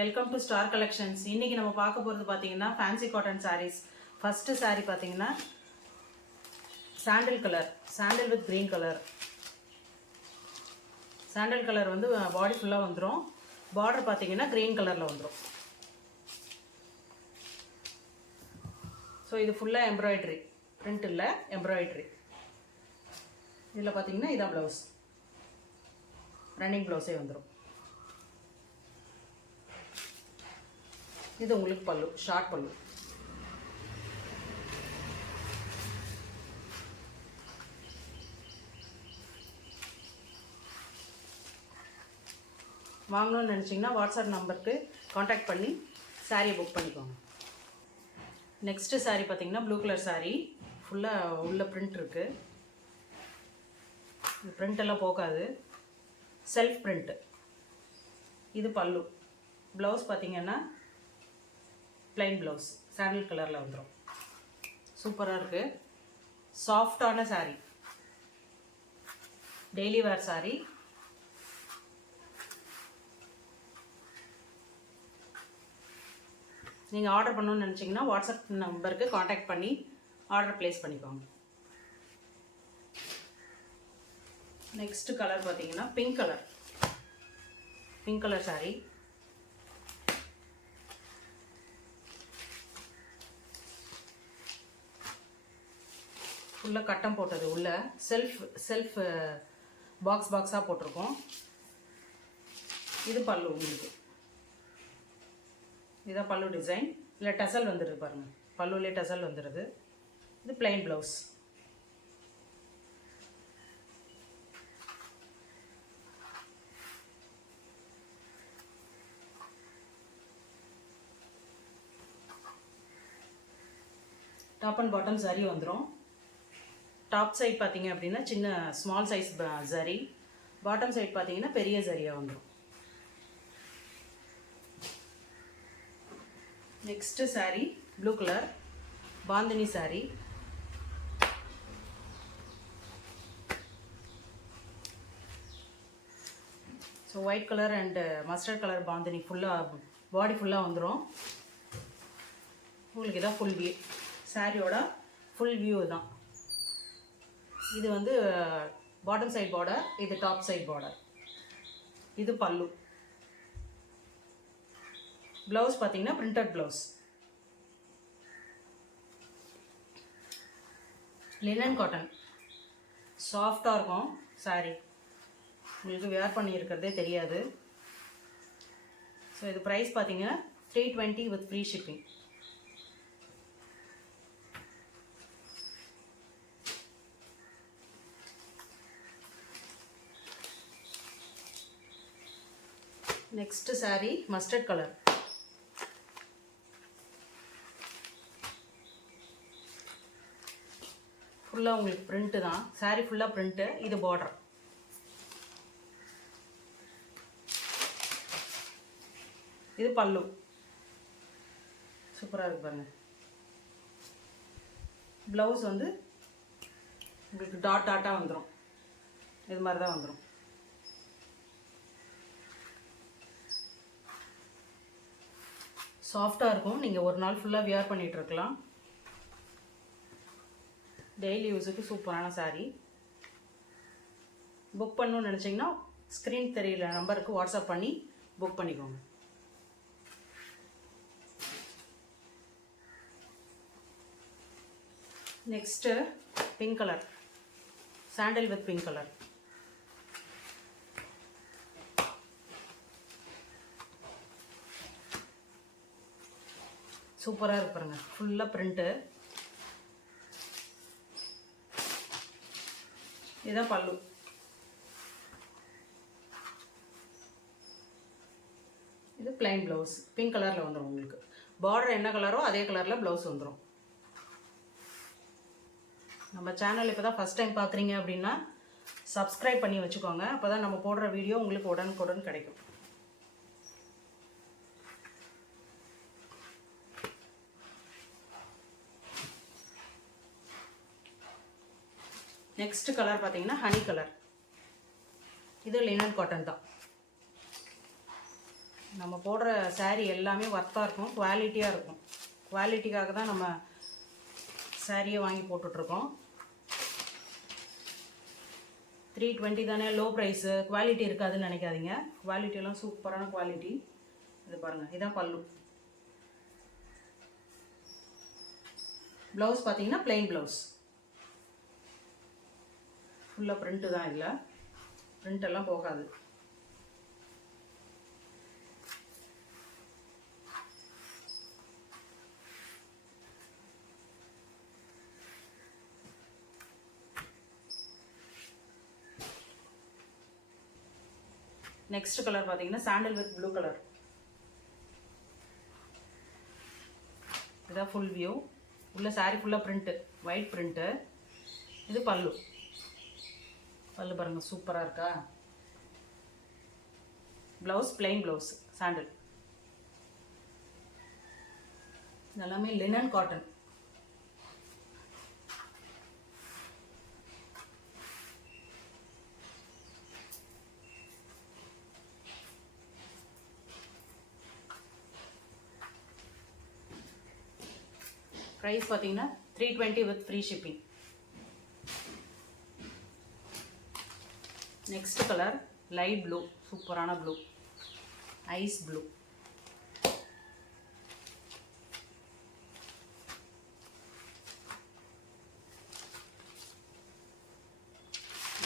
Welcome to star collections. இன்றைக்கி நம்ம பார்க்க போகிறது பார்த்தீங்கன்னா fancy cotton saris. First sari பார்த்தீங்கன்னா sandal with green colour. Sandal colour வந்து பாடி ஃபுல்லாக வந்துடும். பார்டர் பார்த்தீங்கன்னா க்ரீன் கலரில் வந்துடும். ஸோ இது ஃபுல்லாக எம்ப்ராய்ட்ரி, பிரிண்ட் இல்லை, எம்ப்ராய்ட்ரி. இதில் பார்த்தீங்கன்னா இதான் ப்ளவுஸ், ரன்னிங் ப்ளவுஸே வந்துடும். இது உங்களுக்கு பல்லு, ஷார்ட் பல்லு. வாங்கணும்னு நினச்சிங்கன்னா வாட்ஸ்அப் நம்பருக்கு காண்டாக்ட் பண்ணி சாரியை புக் பண்ணிக்கோங்க. நெக்ஸ்ட்டு சாரீ பார்த்தீங்கன்னா ப்ளூ கலர் சாரீ. ஃபுல்லாக உள்ள பிரிண்ட் இருக்குது. இது பிரிண்டெல்லாம் போகாது, செல்ஃப் பிரிண்ட்டு. இது பல்லு. ப்ளவுஸ் பார்த்தீங்கன்னா ப்ளைன் ப்ளவுஸ், சாண்டில் கலரில் வந்துடும். சூப்பராக இருக்குது. சாஃப்டான சாரீ, டெய்லி வேர் சாரீ. நீங்கள் ஆர்டர் பண்ணணும்னு நினச்சிங்கன்னா வாட்ஸ்அப் நம்பருக்கு காண்டாக்ட் பண்ணி ஆர்டர் ப்ளேஸ் பண்ணிக்கோங்க. நெக்ஸ்ட்டு கலர் பார்த்தீங்கன்னா பிங்க் கலர் சாரீ. ஃபுல்லாக கட்டம் போட்டது, உள்ள செல்ஃப் பாக்ஸாக போட்டிருக்கோம். இது பல்லு உங்களுக்கு. இதுதான் பல்லு டிசைன். இல்லை டசல் வந்துடுது பாருங்கள், பல்லுலேயே டசல் வந்துடுது. இது plain blouse. Top and bottom சரி வந்துடும். டாப் சைட் பார்த்தீங்க அப்படின்னா சின்ன small size zari, bottom side பார்த்தீங்கன்னா பெரிய ஜரியாக வந்துடும். Next sari blue colour bandhani sari. So white colour and mustard colour bandhani ஃபுல்லாக பாடி ஃபுல்லாக வந்துடும். உங்களுக்கு இதான் ஃபுல் வியூ, சாரியோட ஃபுல் வியூ தான். இது வந்து பாட்டம் சைட் பார்டர், இது டாப் சைட் பார்டர். இது பல்லு. ப்ளவுஸ் பார்த்தீங்கன்னா பிரிண்டட் ப்ளவுஸ். லினன் காட்டன், சாஃப்டாக இருக்கும் சாரீ. உங்களுக்கு வேர் பண்ணியிருக்கிறதே தெரியாது. ஸோ இது ப்ரைஸ் பார்த்தீங்கன்னா 320 with free shipping. Next sari mustard colour. ஃபுல்லாக உங்களுக்கு பிரிண்ட்டு தான், சாரீ ஃபுல்லாக பிரிண்ட்டு. இது பார்டர். இது பல்லு. சூப்பராக இருக்கு பாருங்கள். ப்ளவுஸ் வந்து உங்களுக்கு டாட்டாக வந்துடும். இது மாதிரி தான் வந்துடும். சாஃப்டாக இருக்கும். நீங்கள் ஒரு நாள் ஃபுல்லாக வியர் பண்ணிகிட்ருக்கலாம். டெய்லி யூஸுக்கு சூப்பரான சாரீ. புக் பண்ணணும்னு நினச்சிங்கன்னா ஸ்க்ரீன் தெரியல நம்பருக்கு வாட்ஸ்அப் பண்ணி புக் பண்ணிக்கோங்க. Next pink colour, sandal with pink colour. சூப்பராக இருக்கு பாருங்க, ஃபுல்லாக பிரிண்ட்டு. இதுதான் பல்லு. இது பிளைன் ப்ளவுஸ், பிங்க் கலரில் வந்துடும். உங்களுக்கு பார்டர் என்ன கலரோ அதே கலரில் ப்ளவுஸ் வந்துடும். நம்ம சேனல் இப்போ தான் ஃபஸ்ட் டைம் பார்க்குறீங்க அப்படின்னா சப்ஸ்கிரைப் பண்ணி வச்சுக்கோங்க. அப்போ தான் நம்ம போடுற வீடியோ உங்களுக்கு உடனுக்குடன் கிடைக்கும். நெக்ஸ்ட் கலர் பார்த்தீங்கன்னா ஹனி கலர். இது லினன் காட்டன் தான். நம்ம போடுற saree எல்லாமே ஒர்த்தாக இருக்கும், குவாலிட்டியாக இருக்கும். குவாலிட்டிக்காக தான் நம்ம சாரியை வாங்கி போட்டுட்ருக்கோம். 320 தானே, லோ ப்ரைஸு, குவாலிட்டி இருக்காதுன்னு நினைக்காதீங்க. குவாலிட்டியெல்லாம் சூப்பரான குவாலிட்டி. இது பாருங்கள், இதுதான் பல்லு. ப்ளவுஸ் பார்த்தீங்கன்னா plain ப்ளவுஸ். ஃபுல்லாக பிரிண்ட்டு தான், இதில் பிரிண்ட் எல்லாம் போகாது. நெக்ஸ்ட் கலர் பார்த்தீங்கன்னா சாண்டல் வித் ப்ளூ கலர். இதுதான் ஃபுல் வியூ. உள்ள சாரீ ஃபுல்லாக பிரிண்ட்டு, ஒயிட் பிரிண்ட்டு. இது பல்லு. பல்லு பாருங்கள், சூப்பராக இருக்கா. Blouse plain blouse, sandal. எல்லாமே லினன் காட்டன். ப்ரைஸ் பார்த்தீங்கன்னா 320 with free shipping. Next colour light blue, சூப்பரான blue, ice blue.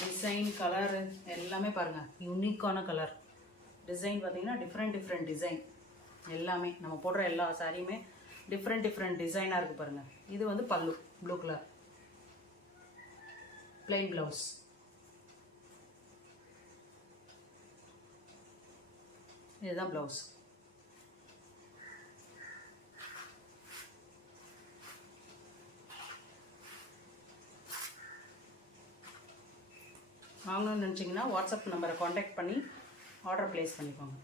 Design, colour எல்லாமே பாருங்கள், யூனிக்கான கலர். டிசைன் பார்த்தீங்கன்னா டிஃப்ரெண்ட் டிசைன். எல்லாமே நம்ம போடுற எல்லா சாரியுமே டிஃப்ரெண்ட் டிசைனாக இருக்குது பாருங்கள். இது வந்து பல்லு, ப்ளூ கலர், plain ப்ளவுஸ். இதுதான் ப்ளவுஸ். வாங்கணும்னு நினச்சிங்கன்னா வாட்ஸ்அப் நம்பரை காண்டாக்ட் பண்ணி ஆர்டர் ப்ளேஸ் பண்ணிக்கோங்க.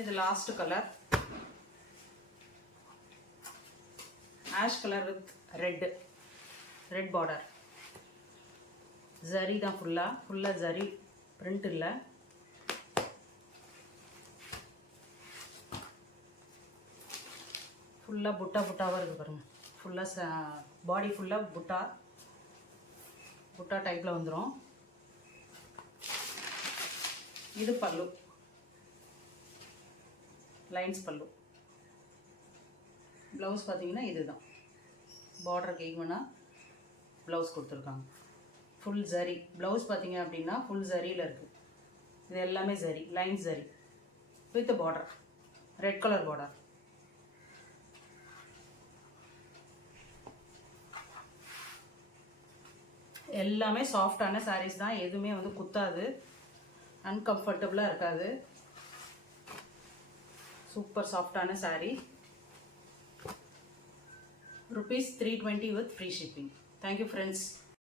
இது last colour, ash colour with red border. Zari தான் ஃபுல்லாக ஜரி, பிரிண்ட் இல்லை. ஃபுல்லாக புட்டாவாக இருக்குது பாருங்கள். ஃபுல்லாக பாடி ஃபுல்லாக புட்டா டைப்பில் வந்துடும். இது பல்லு, லைன்ஸ் பல்லு. ப்ளவுஸ் பார்த்தீங்கன்னா இதுதான், பார்டருக்கு ஈவனாக ப்ளவுஸ் கொடுத்துருக்காங்க. ஃபுல் ஜரி ப்ளவுஸ் பார்த்தீங்க அப்படின்னா ஃபுல் ஜரியில் இருக்குது. இது எல்லாமே ஜரி, லைன்ஸ் zari with border, red colour border. எல்லாமே சாஃப்டான சாரீஸ் தான், எதுவுமே வந்து குத்தாது, அன்கம்ஃபர்டபுளாக இருக்காது. சூப்பர் சாஃப்டான சாரீ. rupees 320 with free shipping. Thank you friends.